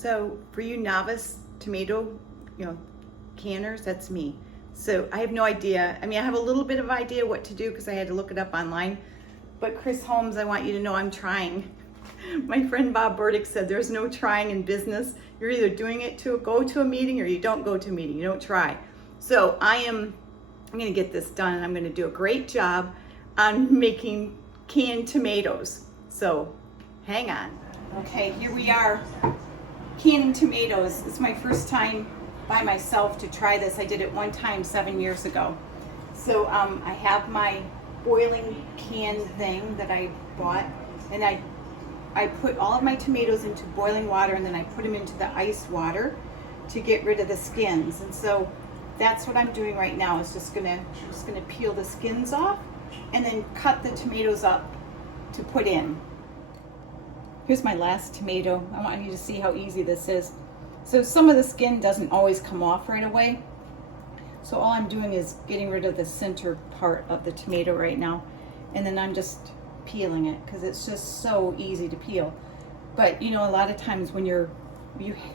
So for you novice tomato, canners, that's me. So I have no idea. I mean, I have a little bit of idea what to do because I had to look it up online. But Chris Holmes, I want you to know I'm trying. My friend Bob Burdick said there's no trying in business. You're either doing it to go to a meeting or you don't go to a meeting. You don't try. So I'm going to get this done, and I'm going to do a great job on making canned tomatoes. So hang on. Okay, here we are, canning tomatoes. It's my first time by myself to try this. I did it one time 7 years ago. So I have my boiling can thing that I bought, and I put all of my tomatoes into boiling water, and then I put them into the ice water to get rid of the skins. And so that's what I'm doing right now. Is just gonna peel the skins off and then cut the tomatoes up to put in. Here's my last tomato. I want you to see how easy this is. So some of the skin doesn't always come off right away. So all I'm doing is getting rid of the center part of the tomato right now. And then I'm just peeling it because it's just so easy to peel. But a lot of times when you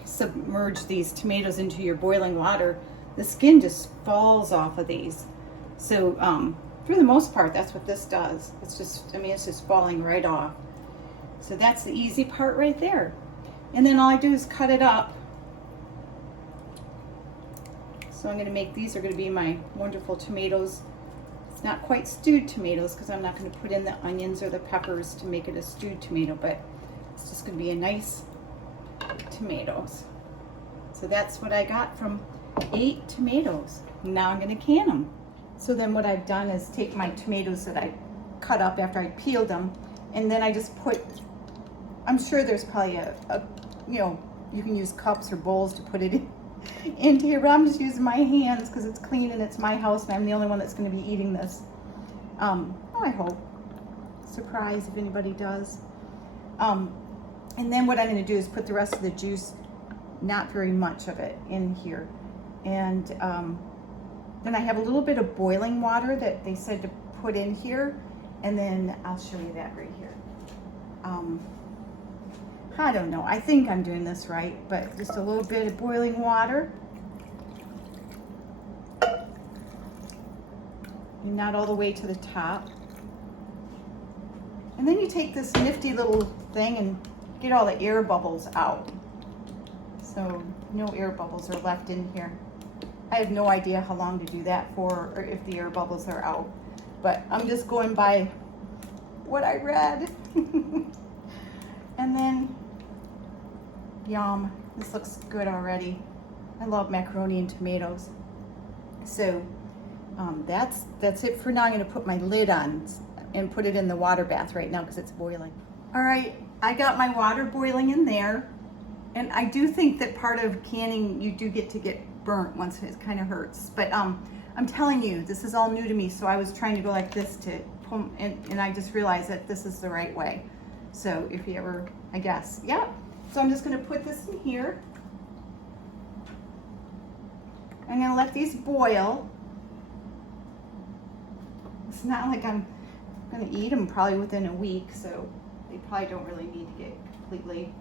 submerge these tomatoes into your boiling water, the skin just falls off of these. So for the most part, that's what this does. It's just falling right off. So that's the easy part right there. And then all I do is cut it up. So I'm going to make, these are going to be my wonderful tomatoes. It's not quite stewed tomatoes because I'm not going to put in the onions or the peppers to make it a stewed tomato, but it's just going to be a nice tomatoes. So that's what I got from 8 tomatoes. Now I'm going to can them. So then what I've done is take my tomatoes that I cut up after I peeled them, and then I just put, I'm sure there's probably you can use cups or bowls to put it into here, but I'm just using my hands because it's clean and it's my house and I'm the only one that's going to be eating this. I hope. Surprise if anybody does. And then what I'm going to do is put the rest of the juice, not very much of it, in here. And then I have a little bit of boiling water that they said to put in here, and then I'll show you that right here. I don't know, I think I'm doing this right, but just a little bit of boiling water. And not all the way to the top. And then you take this nifty little thing and get all the air bubbles out. So no air bubbles are left in here. I have no idea how long to do that for, or if the air bubbles are out, but I'm just going by what I read. And then, yum, this looks good already. I love macaroni and tomatoes. So that's it for now. I'm gonna put my lid on and put it in the water bath right now because it's boiling. All right, I got my water boiling in there. And I do think that part of canning, you do get to get burnt once, it kind of hurts. But I'm telling you, this is all new to me. So I was trying to go like this to pull, and I just realized that this is the right way. So if you ever, I guess, yeah. So I'm just gonna put this in here. I'm gonna let these boil. It's not like I'm gonna eat them probably within a week, so they probably don't really need to get completely.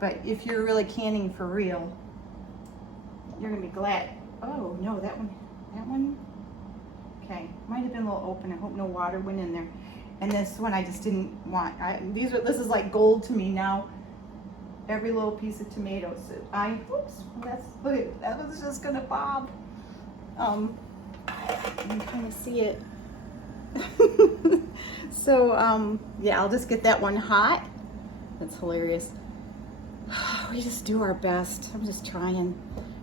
But if you're really canning for real, you're gonna be glad. Oh no, that one. Okay, might have been a little open. I hope no water went in there. And this one I just didn't want. This is like gold to me now. Every little piece of tomato. So look, that was just gonna bob. You can kind of see it. So yeah, I'll just get that one hot. That's hilarious. We just do our best. I'm just trying.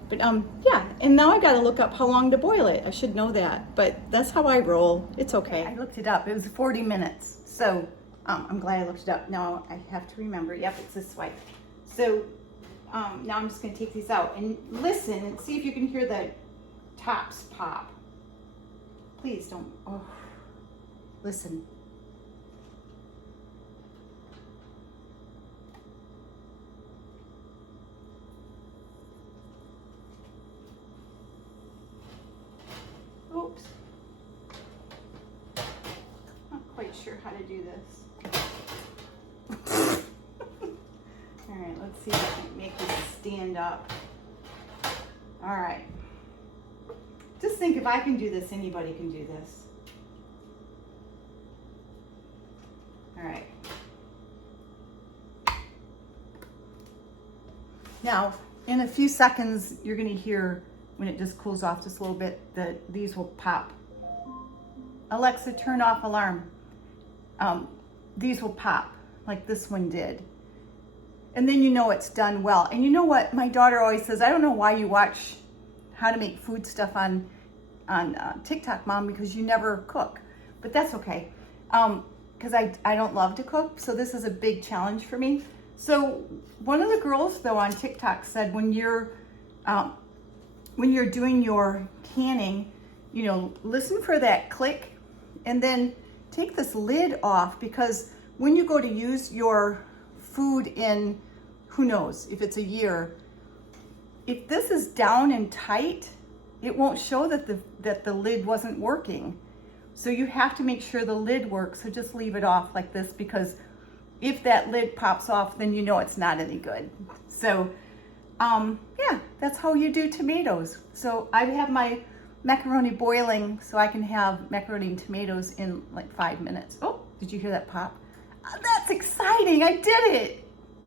But yeah, and now I gotta look up how long to boil it. I should know that, but that's how I roll. It's okay. I looked it up. It was 40 minutes. So I'm glad I looked it up. Now I have to remember. Yep, it's this way. So now I'm just gonna take these out and listen and see if you can hear the tops pop. Please don't. Oh, listen. Oops. Not quite sure how to do this. All right, let's Let's see if I can make this stand up. All right. Just think, if I can do this, anybody can do this. All right. Now, in a few seconds, you're going to hear, when it just cools off just a little bit, that these will pop. Alexa, turn off alarm. These will pop like this one did. And then you know it's done well. And you know what my daughter always says, I don't know why you watch how to make food stuff on TikTok, Mom, because you never cook. But that's okay, because I don't love to cook, so this is a big challenge for me. So one of the girls, though, on TikTok said when you're doing your canning, you know, listen for that click and then take this lid off, because when you go to use your food in, who knows, if it's a year, if this is down and tight, it won't show that the lid wasn't working. So you have to make sure the lid works. So just leave it off like this, because if that lid pops off, then you know it's not any good. So yeah, that's how you do tomatoes. So I have my macaroni boiling so I can have macaroni and tomatoes in like 5 minutes. Oh, did you hear that pop? Oh, that's exciting, I did it.